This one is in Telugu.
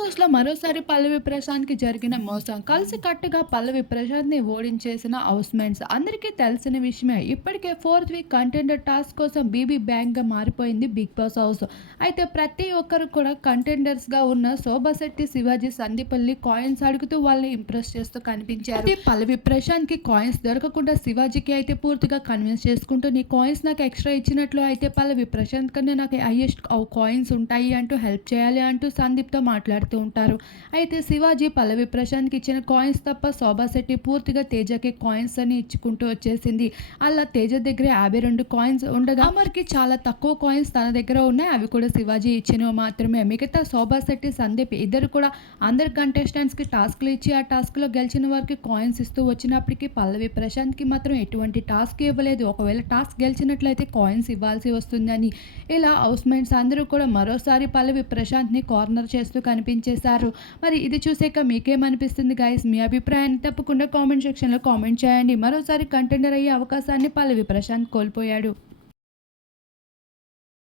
హౌస్ మరోసారి పల్లవి ప్రశాంత్కి జరిగిన మోసం కలిసి కట్టుగా పల్లవి ప్రశాంత్ని ఓడించేసిన హౌస్మెంట్స్ అందరికీ తెలిసిన విషయమే. ఇప్పటికే ఫోర్త్ వీక్ కంటెండర్ టాస్క్ కోసం బీబీ బ్యాంక్గా మారిపోయింది బిగ్ బాస్ హౌస్. అయితే ప్రతి ఒక్కరు కూడా కంటెండర్స్గా ఉన్న శోభాశెట్టి శివాజీ సందీపల్లి కాయిన్స్ అడుగుతూ వాళ్ళని ఇంప్రెస్ చేస్తూ కనిపించారు. పల్లవి ప్రశాంత్కి కాయిన్స్ దొరకకుండా శివాజీకి అయితే పూర్తిగా కన్విన్స్ చేసుకుంటూ నీ కాయిన్స్ నాకు ఎక్స్ట్రా ఇచ్చినట్లు అయితే పల్లవి ప్రశాంత్ కన్నా నాకు హైయెస్ట్ కాయిన్స్ ఉంటాయి అంటూ హెల్ప్ చేయాలి అంటూ సందీప్తో మాట్లాడుతూ ఉంటారు. అయితే శివాజీ పల్లవి ప్రశాంత్కి ఇచ్చిన కాయిన్స్ తప్ప శోభాశెట్టి పూర్తిగా తేజకి కాయిన్స్ అని ఇచ్చుకుంటూ వచ్చేసింది. అలా తేజ దగ్గర యాభై రెండు కాయిన్స్ ఉండగా అమర్కి చాలా తక్కువ కాయిన్స్ తన దగ్గర ఉన్నాయి. అవి కూడా శివాజీ ఇచ్చినవి మాత్రమే. మిగతా శోభాశెట్టి సందీప్ ఇద్దరు కూడా అందరి కంటెస్టెంట్స్కి టాస్క్లు ఇచ్చి ఆ టాస్క్లో గెలిచిన వారికి కాయిన్స్ ఇస్తూ వచ్చినప్పటికీ పల్లవి ప్రశాంత్కి మాత్రం ఎటువంటి టాస్క్ ఇవ్వలేదు. ఒకవేళ టాస్క్ గెలిచినట్లయితే కాయిన్స్ ఇవ్వాల్సి వస్తుందని. ఇలా హౌస్ మేట్స్ అందరూ కూడా మరోసారి పల్లవి ప్రశాంత్ని కార్నర్ చేస్తూ కనిపించేశారు మరి ఇది చూసాక మీకేమనిపిస్తుంది గాయస్ మీ అభిప్రాయాన్ని తప్పకుండా కామెంట్ సెక్షన్లో కామెంట్ చేయండి. మరోసారి కంటెండర్ అయ్యే అవకాశాన్ని పల్లవి ప్రశాంత్ కోల్పోయాడు.